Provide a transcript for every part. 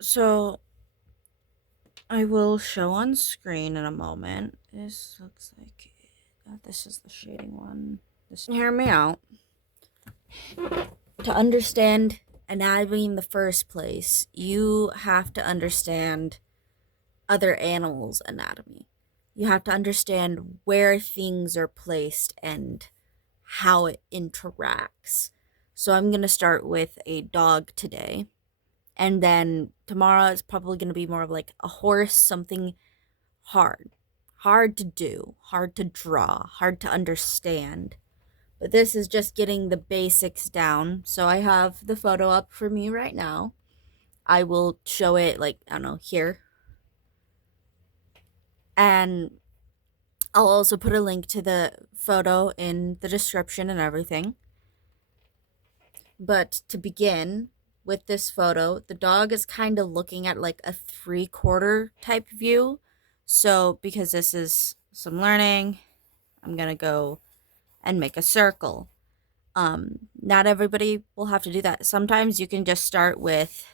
So I will show on screen in a moment. This looks like this is the shading one. Just hear me out. To understand anatomy in the first place, you have to understand other animals' anatomy. You have to understand where things are placed and how it interacts. So I'm going to start with a dog today. And then tomorrow it's probably going to be more of like a horse, something hard. Hard to do, hard to draw, hard to understand. But this is just getting the basics down. So I have the photo up for me right now. I will show it like, I don't know, here. And I'll also put a link to the photo in the description and everything. But to begin with this photo, the dog is kind of looking at like a 3/4 type view. So because this is some learning, I'm going to go and make a circle. Not everybody will have to do that. Sometimes you can just start with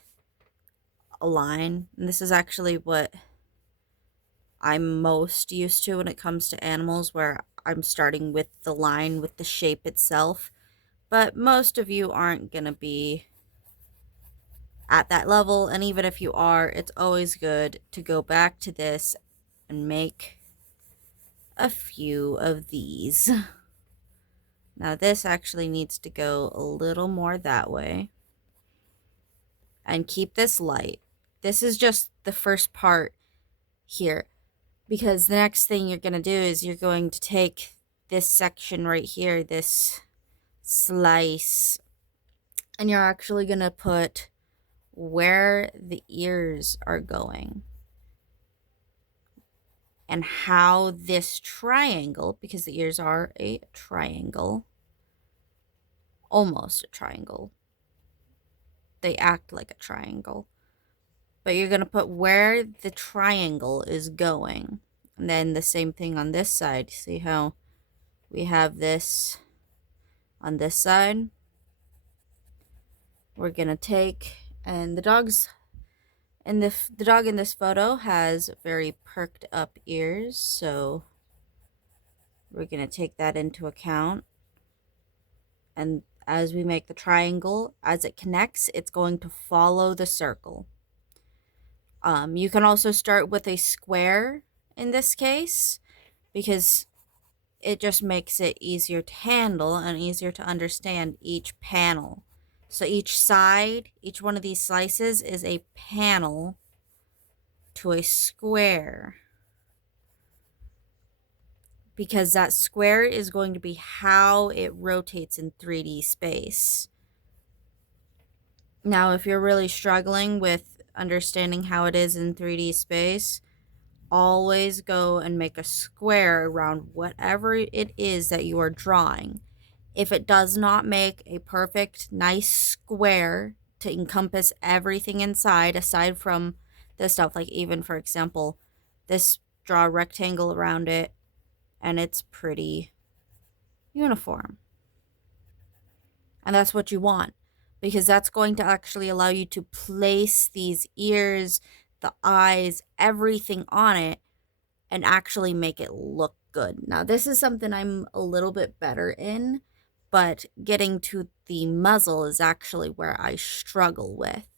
a line. And this is actually what I'm most used to when it comes to animals, where I'm starting with the line with the shape itself. But most of you aren't going to be at that level. And even if you are, it's always good to go back to this and make a few of these. Now this actually needs to go a little more that way. And keep this light. This is just the first part here, because the next thing you're going to do is you're going to take this section right here, this slice, and you're actually going to put where the ears are going and how this triangle, because the ears are a triangle, almost a triangle, they act like a triangle, but you're going to put where the triangle is going. And then the same thing on this side. See how we have this on this side? We're going to take, and the dog's and the dog in this photo has very perked up ears, so we're going to take that into account. And as we make the triangle, as it connects, it's going to follow the circle. You can also start with a square in this case, because it just makes it easier to handle and easier to understand each panel. So each side, each one of these slices is a panel to a square, because that square is going to be how it rotates in 3D space. Now, if you're really struggling with understanding how it is in 3D space, always go and make a square around whatever it is that you are drawing. If it does not make a perfect, nice square to encompass everything inside, aside from this stuff, like even, for example, this, draw a rectangle around it, and it's pretty uniform. And that's what you want, because that's going to actually allow you to place these ears, the eyes, everything on it, and actually make it look good. Now, this is something I'm a little bit better in, but getting to the muzzle is actually where I struggle with.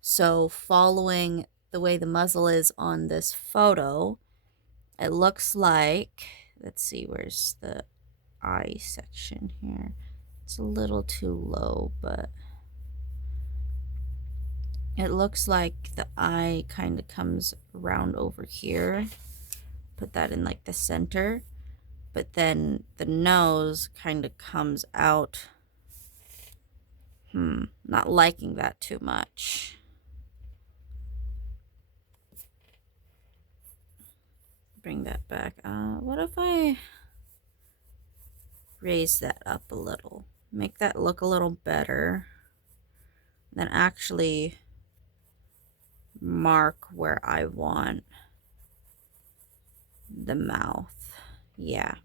So following the way the muzzle is on this photo, it looks like, let's see, where's the eye section here? It's a little too low, but it looks like the eye kind of comes around over here. Put that in like the center. But then the nose kind of comes out. Not liking that too much. Bring that back. What if I raise that up a little? Make that look a little better. Then actually mark where I want the mouth. Yeah.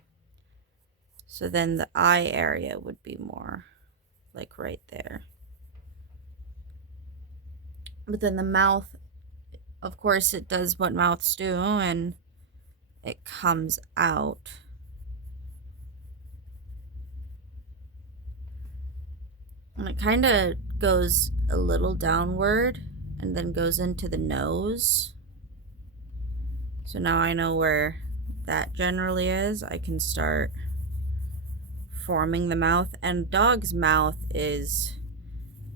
So then the eye area would be more like right there. But then the mouth, of course, it does what mouths do and it comes out. And it kind of goes a little downward and then goes into the nose. So now I know where that generally is. I can start forming the mouth. And dog's mouth is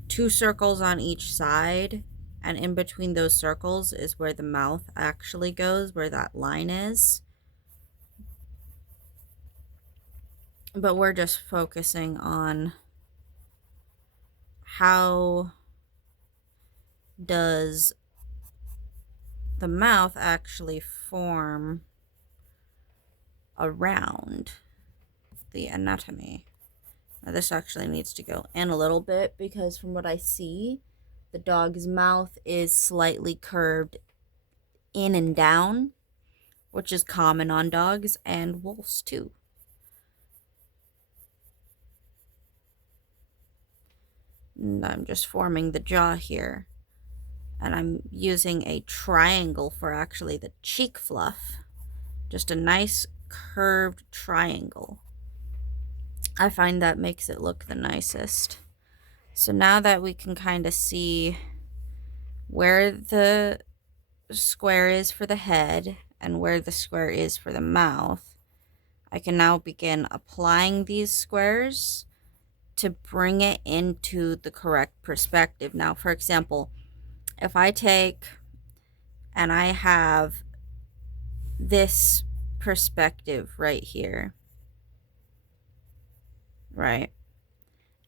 2 circles on each side, and in between those circles is where the mouth actually goes, where that line is. But we're just focusing on how does the mouth actually form around the anatomy. Now this actually needs to go in a little bit because from what I see, the dog's mouth is slightly curved in and down, which is common on dogs and wolves too. And I'm just forming the jaw here. And I'm using a triangle for actually the cheek fluff. Just a nice curved triangle. I find that makes it look the nicest. So now that we can kind of see where the square is for the head and where the square is for the mouth, I can now begin applying these squares to bring it into the correct perspective. Now, for example, if I take and I have this perspective right here, right?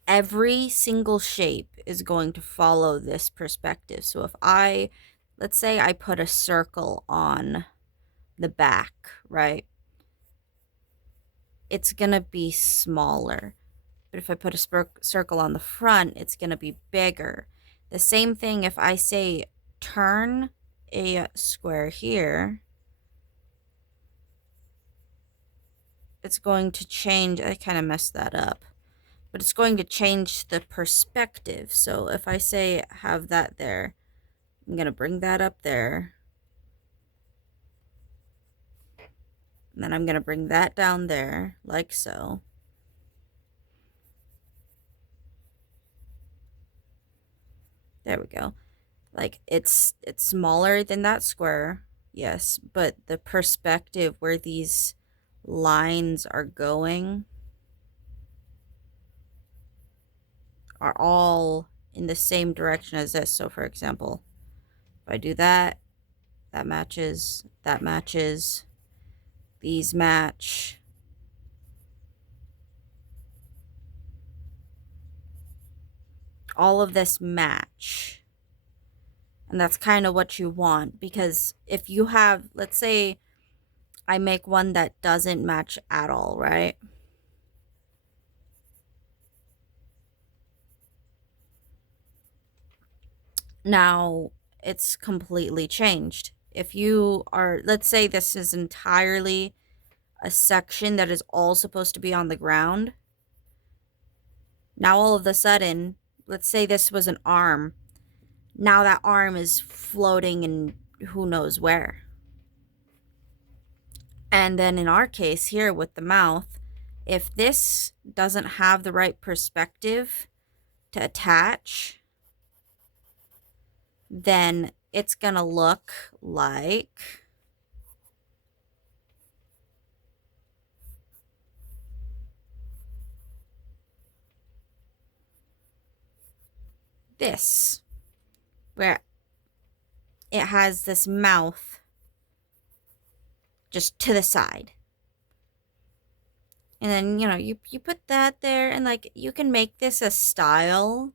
Every single shape is going to follow this perspective. So if let's say I put a circle on the back, right? It's going to be smaller. But if I put a circle on the front, it's going to be bigger. The same thing if I say turn a square here, it's going to change. I kind of messed that up. But it's going to change the perspective. So if I say have that there, I'm going to bring that up there. And then I'm going to bring that down there, like so. There we go. Like it's smaller than that square, yes, but the perspective where these lines are going are all in the same direction as this. So for example, if I do that, that matches, these match. All of this match. And that's kind of what you want, because if you have, let's say I make one that doesn't match at all, right? Now it's completely changed. If you are, let's say this is entirely a section that is all supposed to be on the ground. Now all of a sudden, let's say this was an arm. Now that arm is floating in who knows where. And then in our case here with the mouth, if this doesn't have the right perspective to attach, then it's gonna look like this, where it has this mouth just to the side. And then, you know, you put that there, and like you can make this a style.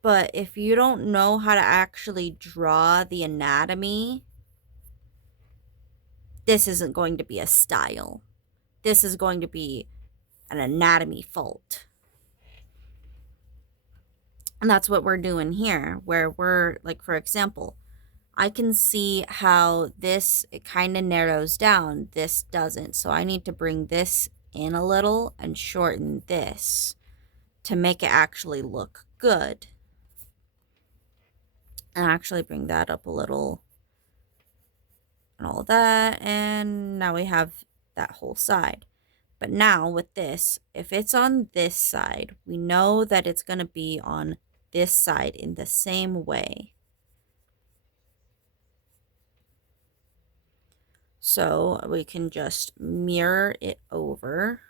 But if you don't know how to actually draw the anatomy, this isn't going to be a style. This is going to be an anatomy fault. And that's what we're doing here, where we're like, for example, I can see how this, it kind of narrows down. This doesn't. So I need to bring this in a little and shorten this to make it actually look good. and actually bring that up a little and all of that. And now we have that whole side. But now with this, if it's on this side, we know that it's going to be on this side in the same way. So we can just mirror it over.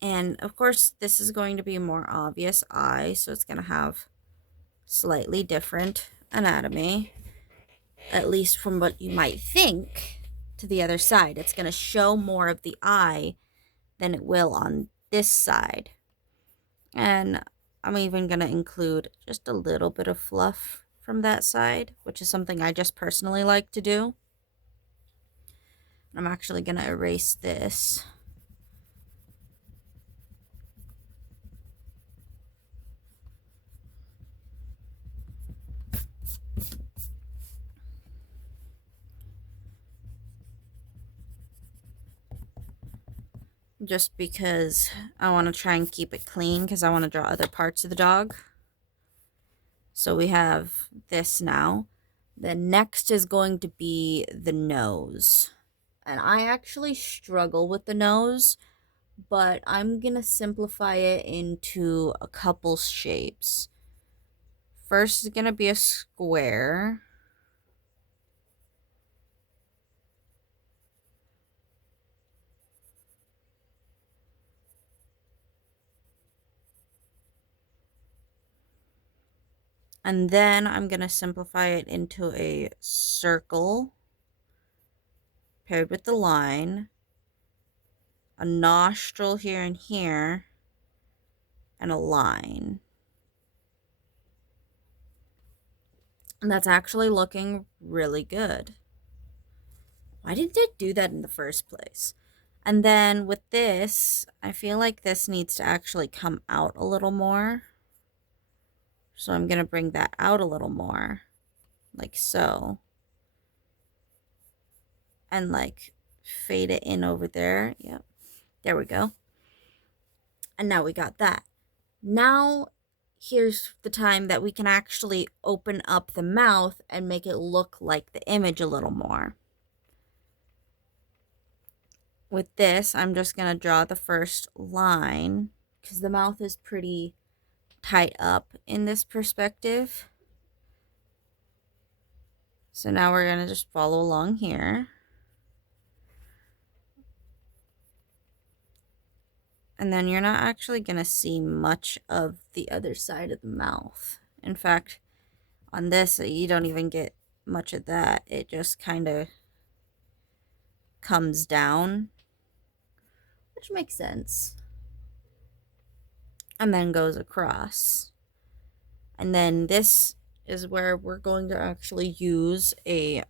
And of course, this is going to be a more obvious eye, so it's going to have slightly different anatomy, at least from what you might think to the other side. It's going to show more of the eye than it will on this side. And I'm even going to include just a little bit of fluff from that side, which is something I just personally like to do. I'm actually going to erase this. Just because I want to try and keep it clean because I want to draw other parts of the dog. So we have this now. The next is going to be the nose. And I actually struggle with the nose, but I'm going to simplify it into a couple shapes. First is going to be a square. And then I'm going to simplify it into a circle paired with the line, a nostril here and here, and a line. And that's actually looking really good. Why didn't I do that in the first place? And then with this, I feel like this needs to actually come out a little more. So I'm going to bring that out a little more, like so. And like fade it in over there. Yep. There we go. And now we got that. Now here's the time that we can actually open up the mouth and make it look like the image a little more. With this, I'm just going to draw the first line because the mouth is pretty tight up in this perspective. So now we're going to just follow along here. And then you're not actually going to see much of the other side of the mouth. In fact, on this, you don't even get much of that. It just kind of comes down, which makes sense. And then goes across. And then this is where we're going to actually use a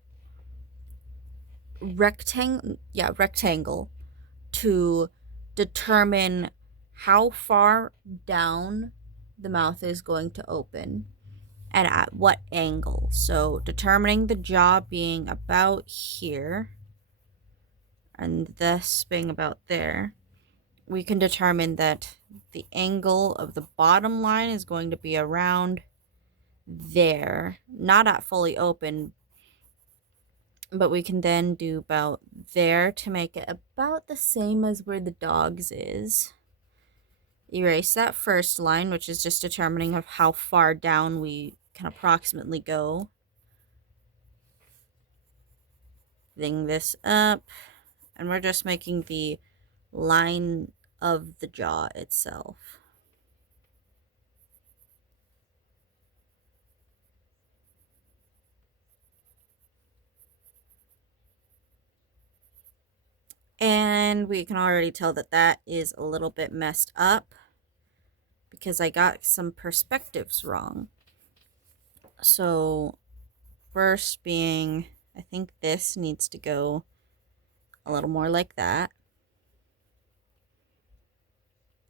rectangle to determine how far down the mouth is going to open and at what angle. So determining the jaw being about here and this being about there, we can determine that the angle of the bottom line is going to be around there, not at fully open, but we can then do about there to make it about the same as where the dog's is. Erase that first line, which is just determining of how far down we can approximately go. Bring this up, and we're just making the line of the jaw itself. And we can already tell that that is a little bit messed up because I got some perspectives wrong. So first being, I think this needs to go a little more like that.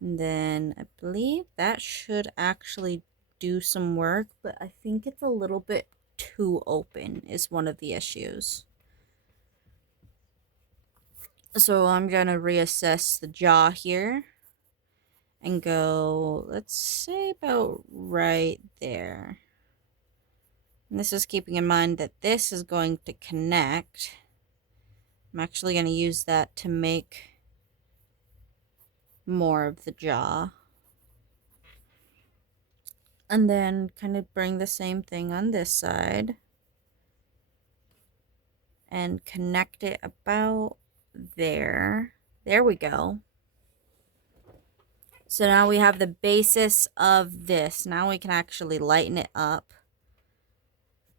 And then I believe that should actually do some work, but I think it's a little bit too open is one of the issues. So I'm going to reassess the jaw here. and go, let's say about right there. And this is keeping in mind that this is going to connect. I'm actually going to use that to make more of the jaw. And then kind of bring the same thing on this side and connect it about there. There we go. So now we have the basis of this. Now we can actually lighten it up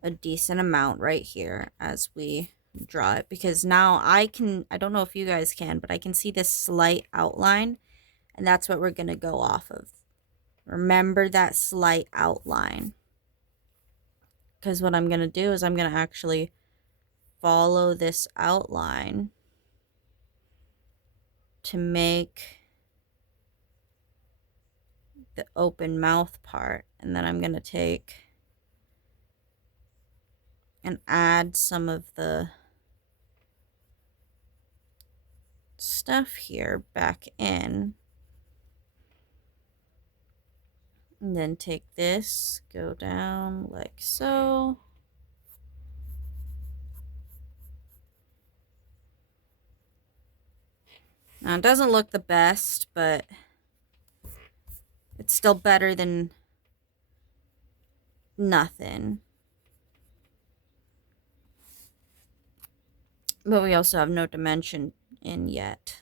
a decent amount right here as we draw it, because now I don't know if you guys can, but I can see this slight outline, and that's what we're going to go off of. Remember that slight outline, because what I'm going to do is I'm going to actually follow this outline to make the open mouth part, and then I'm going to take and add some of the stuff here back in, and then take this, go down like so. Now it doesn't look the best, but it's still better than nothing. But we also have no dimension in yet.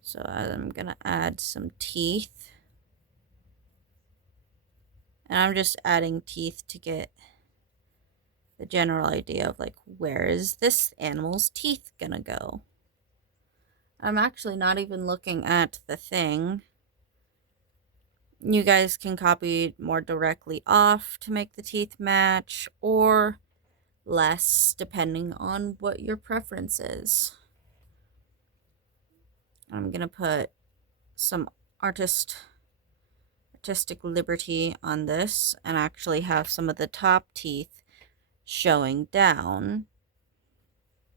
So I'm gonna add some teeth. And I'm just adding teeth to get the general idea of like, where is this animal's teeth gonna go? I'm actually not even looking at the thing. You guys can copy more directly off to make the teeth match, or less, depending on what your preference is. I'm gonna put some artistic liberty on this and actually have some of the top teeth showing down.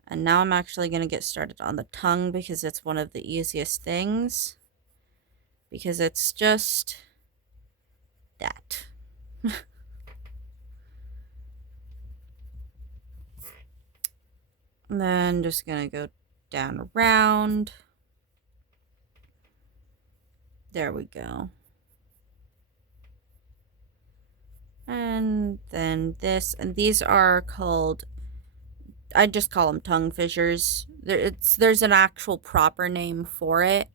And now I'm actually gonna get started on the tongue, because it's one of the easiest things, because it's just that. And then just gonna go down around. There we go. And then this, and these are called, I just call them tongue fissures. There's an actual proper name for it,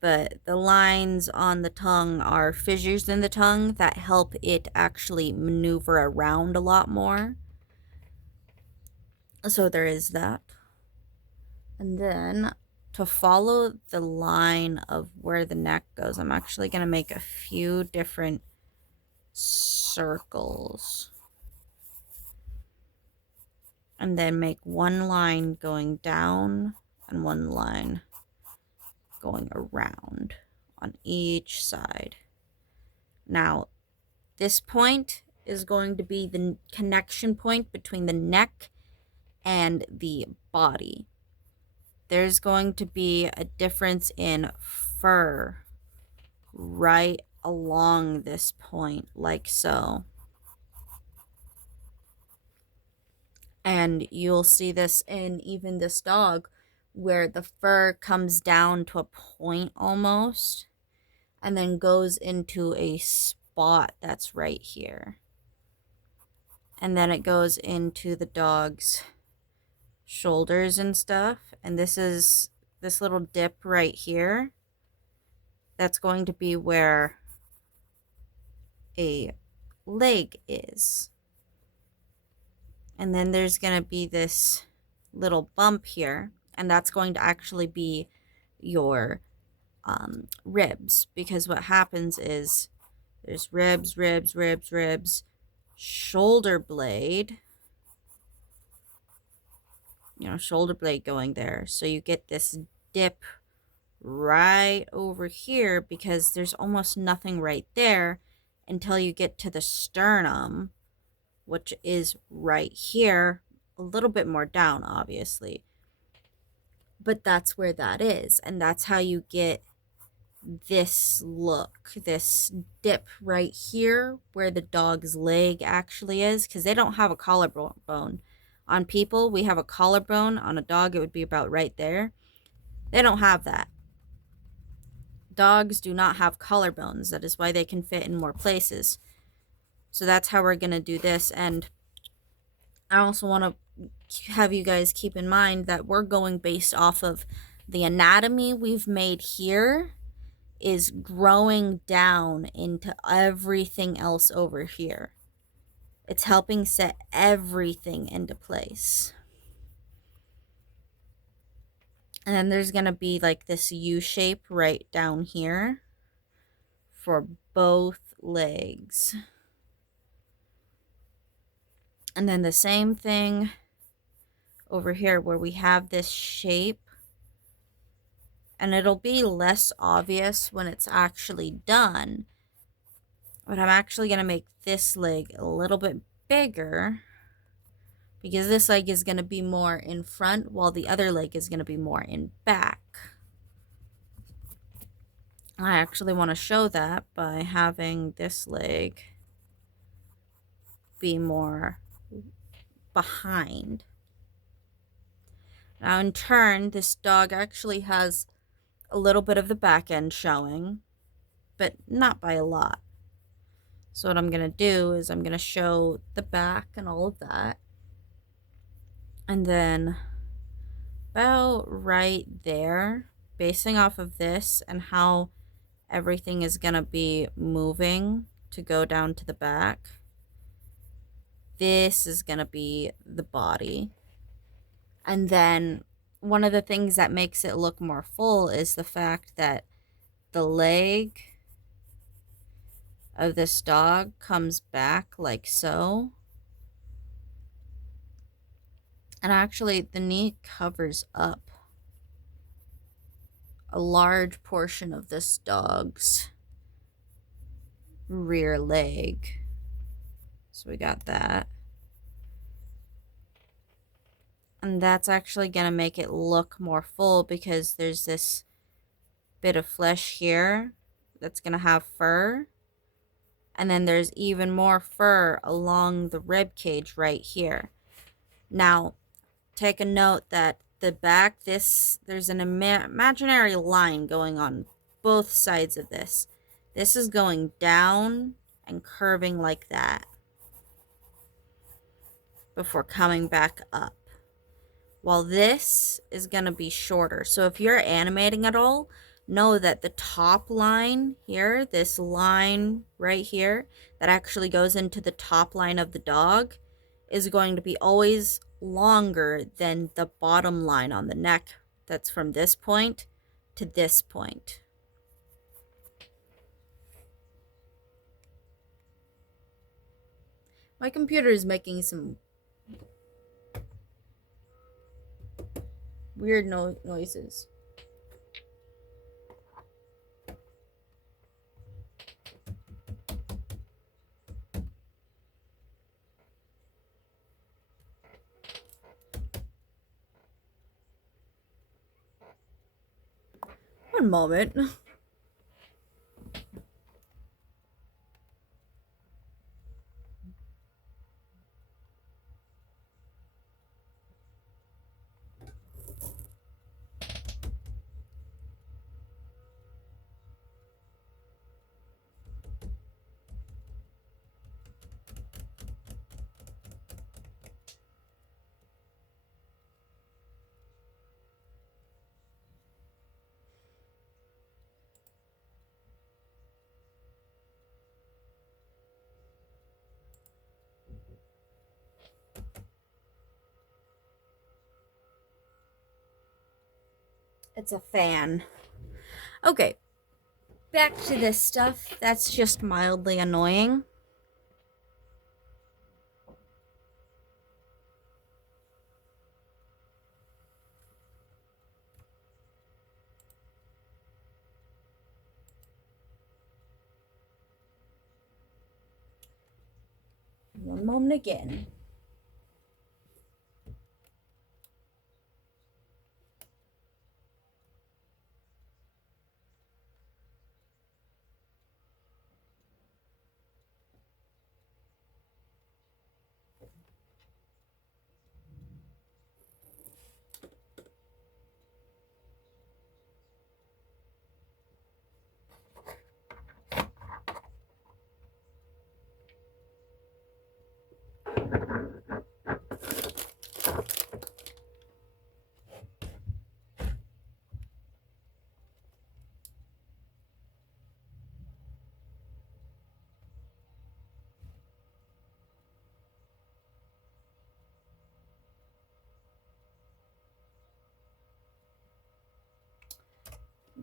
but the lines on the tongue are fissures in the tongue that help it actually maneuver around a lot more. So there is that. And then to follow the line of where the neck goes, I'm actually going to make a few different circles. And then make one line going down and one line going around on each side. Now, this point is going to be the connection point between the neck and the body. There's going to be a difference in fur right along this point, like so. And you'll see this in even this dog, where the fur comes down to a point almost, and then goes into a spot that's right here. And then it goes into the dog's shoulders and stuff. And this is this little dip right here. That's going to be where a leg is. And then there's going to be this little bump here, and that's going to actually be your ribs, because what happens is there's ribs, shoulder blade, shoulder blade going there. So you get this dip right over here, because there's almost nothing right there until you get to the sternum, which is right here, a little bit more down, obviously. But that's where that is, and that's how you get this look, this dip right here where the dog's leg actually is, because they don't have a collarbone. On people, we have a collarbone. On a dog, it would be about right there. They don't have that. Dogs do not have collarbones. That is why they can fit in more places. So that's how we're going to do this. And I also want to have you guys keep in mind that we're going based off of the anatomy we've made here is growing down into everything else over here. It's helping set everything into place. And then there's going to be like this U shape right down here for both legs. And then the same thing over here where we have this shape. And it'll be less obvious when it's actually done. But I'm actually going to make this leg a little bit bigger, because this leg is going to be more in front while the other leg is going to be more in back. I actually want to show that by having this leg be more behind. Now in turn, this dog actually has a little bit of the back end showing, but not by a lot. So what I'm going to do is I'm going to show the back and all of that. And then about right there, basing off of this and how everything is going to be moving to go down to the back, this is going to be the body. And then one of the things that makes it look more full is the fact that the leg of this dog comes back like so. And actually, the knee covers up a large portion of this dog's rear leg. So we got that. And that's actually going to make it look more full because there's this bit of flesh here that's going to have fur. And then there's even more fur along the rib cage right here. Now, take a note that the back, there's an imaginary line going on both sides of this. This is going down and curving like that before coming back up. While this is going to be shorter. So if you're animating at all, know that the top line here, this line right here, that actually goes into the top line of the dog, is going to be always longer than the bottom line on the neck. That's from this point to this point. My computer is making some weird noises. One moment. It's a fan. Okay, back to this stuff that's just mildly annoying. One moment again.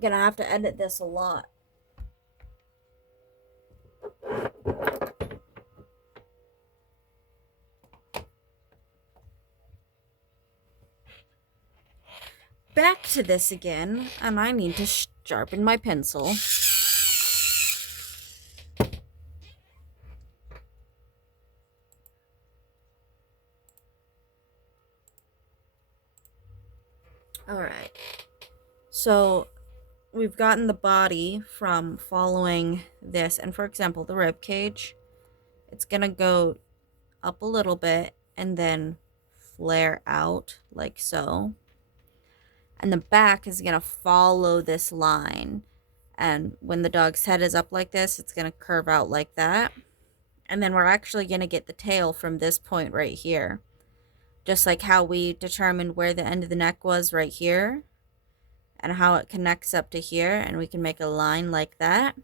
Gonna have to edit this a lot. Back to this again, and I need to sharpen my pencil. Alright. So we've gotten the body from following this, and for example, the rib cage, it's gonna go up a little bit and then flare out like so. And the back is gonna follow this line. And when the dog's head is up like this, it's gonna curve out like that. And then we're actually gonna get the tail from this point right here. Just like how we determined where the end of the neck was right here, and how it connects up to here, and we can make a line like that.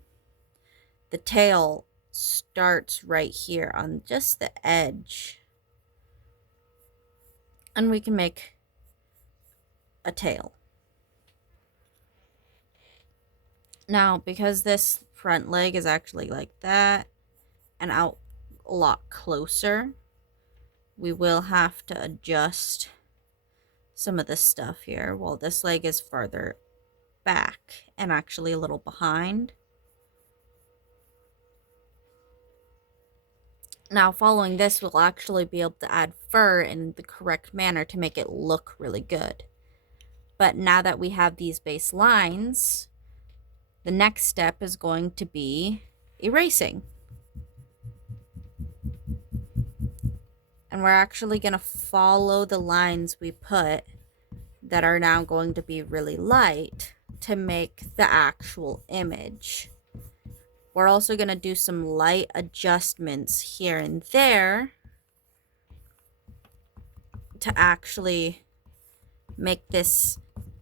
The tail starts right here on just the edge, and we can make a tail. Now, because this front leg is actually like that and out a lot closer, we will have to adjust some of this stuff here while this leg is farther back and actually a little behind. Now, following this, we'll actually be able to add fur in the correct manner to make it look really good. But now that we have these base lines, the next step is going to be erasing. And we're actually going to follow the lines we put that are now going to be really light to make the actual image. We're also going to do some light adjustments here and there to actually make this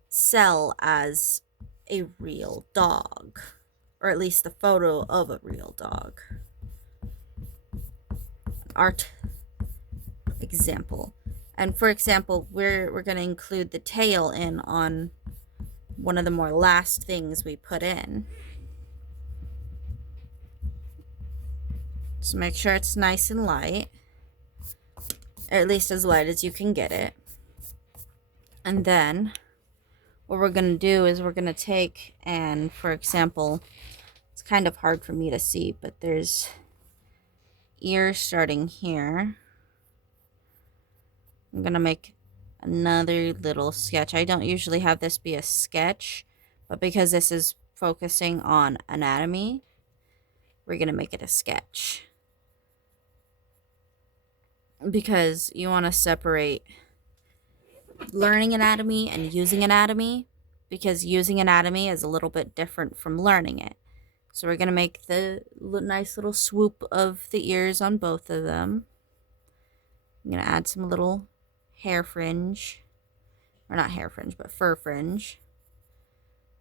sell as a real dog, or at least the photo of a real dog. Art example. And for example, we're going to include the tail in on one of the more last things we put in. So make sure it's nice and light, or at least as light as you can get it. And then what we're going to do is we're going to take, and for example, it's kind of hard for me to see, but there's ears starting here. I'm going to make another little sketch. I don't usually have this be a sketch, but because this is focusing on anatomy, we're going to make it a sketch. Because you want to separate learning anatomy and using anatomy, because using anatomy is a little bit different from learning it. So we're going to make the nice little swoop of the ears on both of them. I'm going to add some little hair fringe, or not hair fringe, but fur fringe,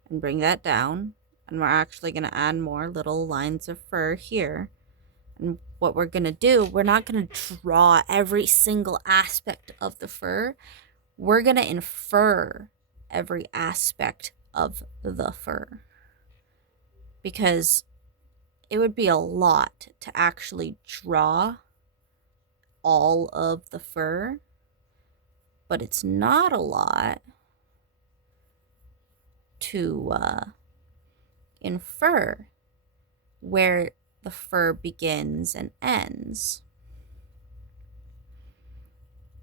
and bring that down. And we're actually going to add more little lines of fur here. And what we're going to do, we're not going to draw every single aspect of the fur. We're going to infer every aspect of the fur. Because it would be a lot to actually draw all of the fur. But it's not a lot to infer where the fur begins and ends.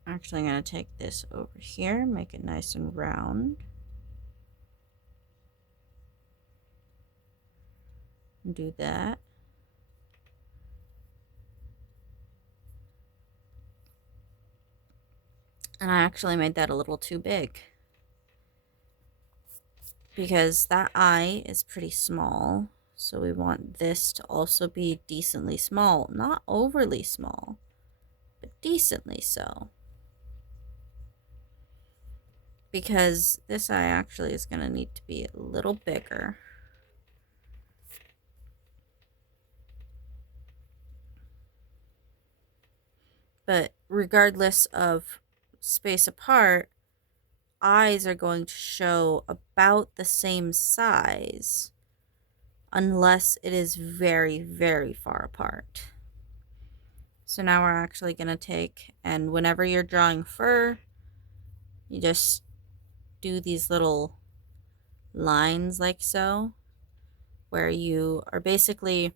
Actually, I'm going to take this over here, make it nice and round. And do that. And I actually made that a little too big, because that eye is pretty small. So we want this to also be decently small. Not overly small, but decently so. Because this eye actually is going to need to be a little bigger. But regardless of space apart, eyes are going to show about the same size unless it is very, very far apart. So now we're actually going to take, and whenever you're drawing fur, you just do these little lines like so, where you are basically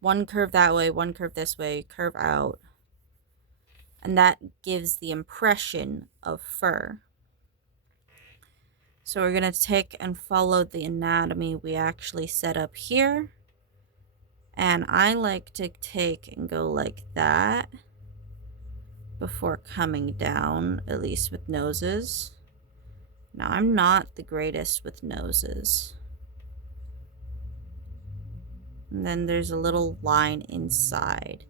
one curve that way, one curve this way, curve out, and that gives the impression of fur. So we're going to take and follow the anatomy we actually set up here. And I like to take and go like that before coming down, at least with noses. Now, I'm not the greatest with noses. And then there's a little line inside.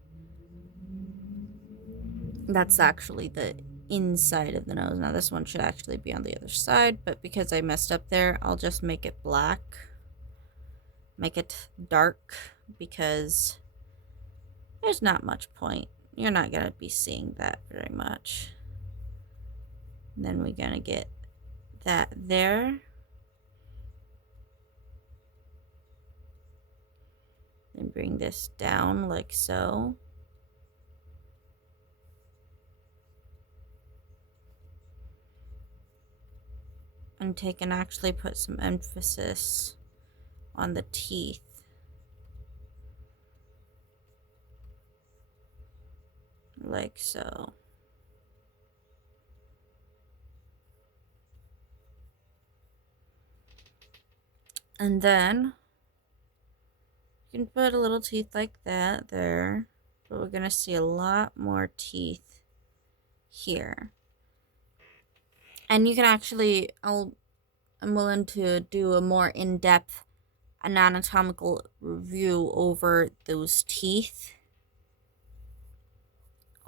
That's actually the inside of the nose. Now, this one should actually be on the other side, but because I messed up there, I'll just make it black. Make it dark, because there's not much point. You're not going to be seeing that very much. And then we're going to get that there. Then bring this down like so. And take and actually put some emphasis on the teeth. Like so. And then you can put a little teeth like that there, but we're gonna see a lot more teeth here. And you can actually, I'm willing to do a more in-depth anatomical review over those teeth,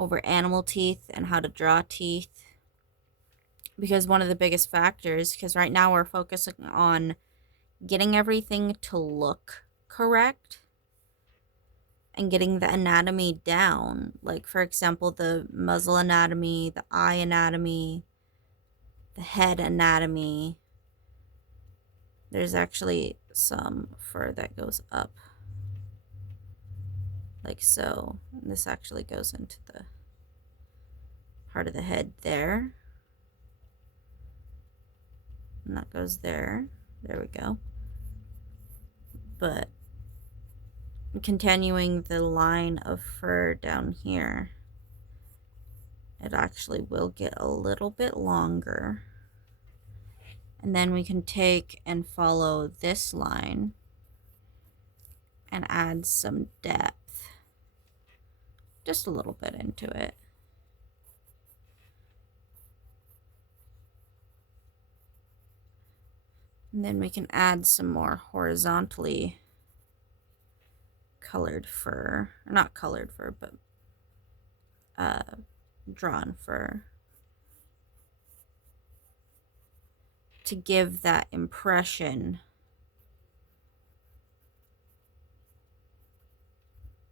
over animal teeth and how to draw teeth. Because one of the biggest factors, because right now we're focusing on getting everything to look correct and getting the anatomy down. Like, for example, the muzzle anatomy, the eye anatomy, the head anatomy. There's actually some fur that goes up like so. And this actually goes into the part of the head there. And that goes there. There we go. But continuing the line of fur down here, it actually will get a little bit longer. And then we can take and follow this line and add some depth, just a little bit into it. And then we can add some more horizontally colored fur, or not colored fur, but drawn fur, to give that impression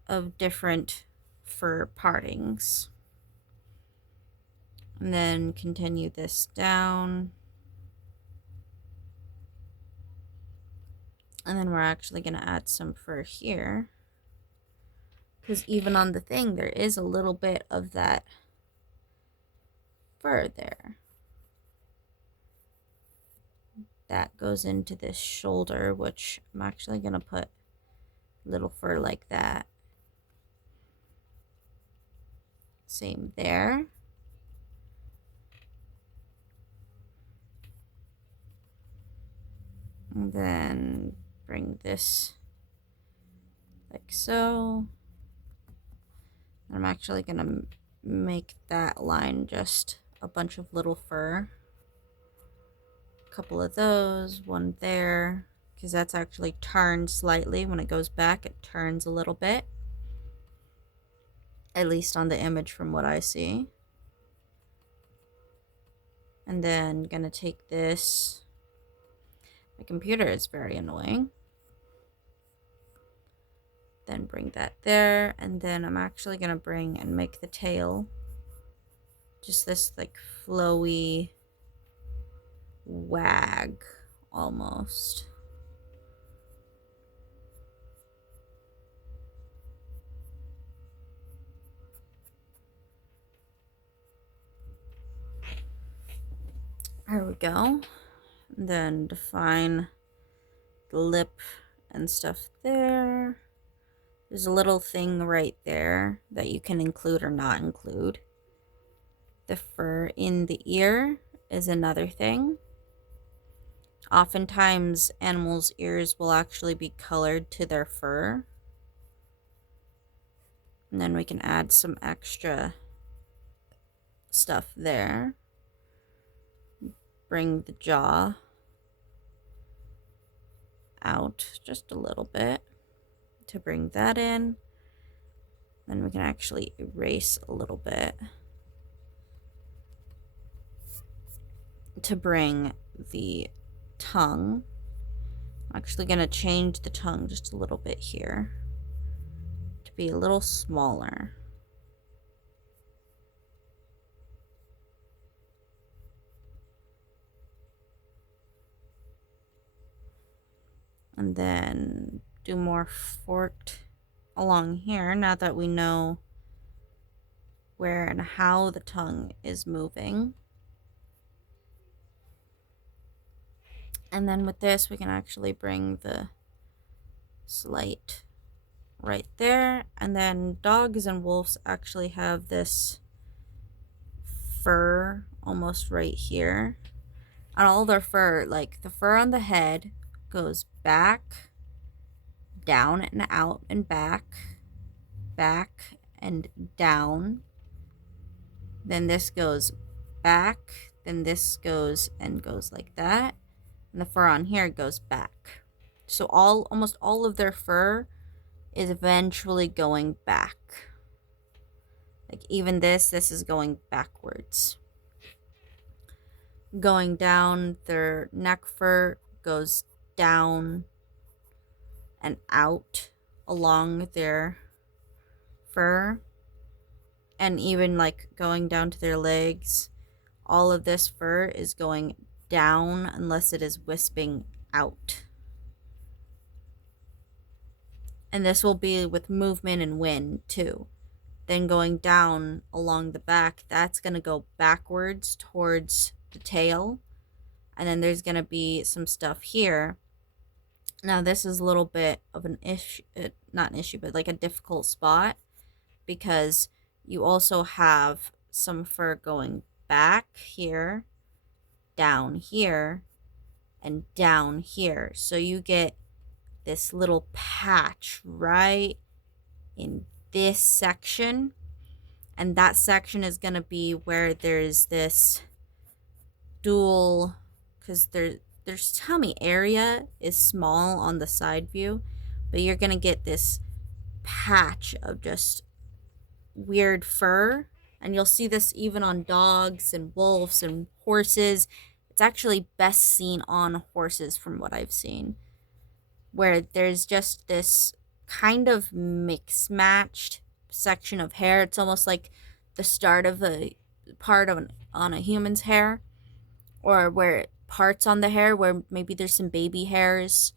of different fur partings. And then continue this down. And then we're actually going to add some fur here, because even on the thing, there is a little bit of that fur there. That goes into this shoulder, which I'm actually going to put little fur like that. Same there. And then bring this like so. I'm actually going to make that line just a bunch of little fur. A couple of those, one there, because that's actually turned slightly. When it goes back, it turns a little bit. At least on the image from what I see. And then gonna take this. My computer is very annoying. Then bring that there, and then I'm actually gonna bring and make the tail just this like flowy wag almost. There we go. And then define the lip and stuff there. There's a little thing right there that you can include or not include. The fur in the ear is another thing. Oftentimes, animals' ears will actually be colored to their fur. And then we can add some extra stuff there. Bring the jaw out just a little bit to bring that in. Then we can actually erase a little bit to bring the tongue. I'm actually going to change the tongue just a little bit here to be a little smaller. And then do more forked along here now that we know where and how the tongue is moving. And then with this, we can actually bring the slight right there. And then dogs and wolves actually have this fur almost right here. And all their fur, like the fur on the head goes back, down and out and back, back and down. Then this goes back, then this goes and goes like that. And the fur on here goes back. So almost all of their fur is eventually going back. Like even this is going backwards. Going down, their neck fur goes down and out along their fur. And even like going down to their legs, all of this fur is going down unless it is wisping out. And this will be with movement and wind too. Then going down along the back, that's going to go backwards towards the tail. And then there's going to be some stuff here. Now this is a little bit of an issue, not an issue, but like a difficult spot, because you also have some fur going back here, down here, and down here. So you get this little patch right in this section. And that section is going to be where there's this dual, because there's tummy area is small on the side view, but you're going to get this patch of just weird fur. And you'll see this even on dogs and wolves and horses. It's actually best seen on horses from what I've seen, where there's just this kind of mix matched section of hair. It's almost like the start of a part on a human's hair, or where parts on the hair where maybe there's some baby hairs,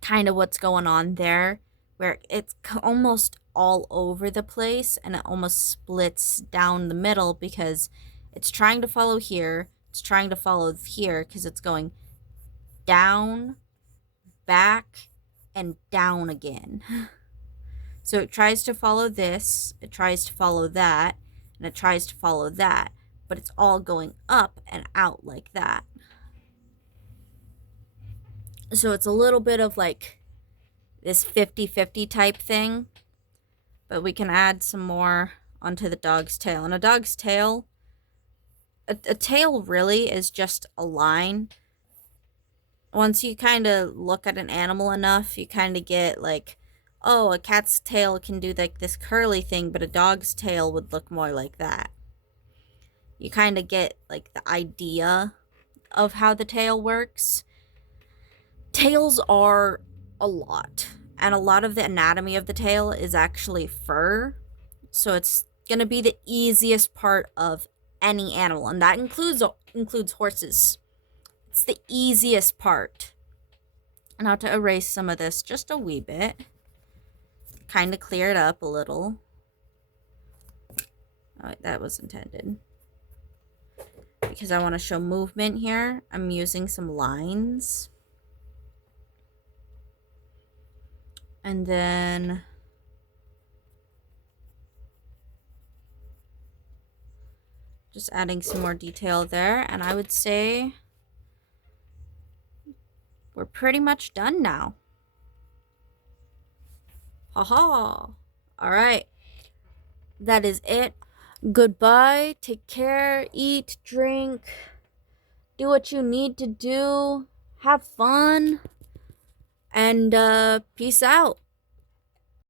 kind of what's going on there, where it's almost all over the place and it almost splits down the middle because it's trying to follow here, it's trying to follow here, because it's going down, back, and down again. So it tries to follow this, it tries to follow that, and it tries to follow that, but it's all going up and out like that. So it's a little bit of like this 50-50 type thing, but we can add some more onto the dog's tail. And a dog's tail, a tail really is just a line. Once you kind of look at an animal enough, you kind of get like, oh, a cat's tail can do like this curly thing, but a dog's tail would look more like that. You kind of get like the idea of how the tail works. Tails are a lot, and a lot of the anatomy of the tail is actually fur. So it's going to be the easiest part of any animal, and that includes horses. It's the easiest part. Now to erase some of this just a wee bit. Kind of clear it up a little. Oh, that was intended. Because I want to show movement here, I'm using some lines. And then just adding some more detail there. And I would say we're pretty much done now. Haha. All right. That is it. Goodbye. Take care. Eat, drink. Do what you need to do. Have fun. And peace out.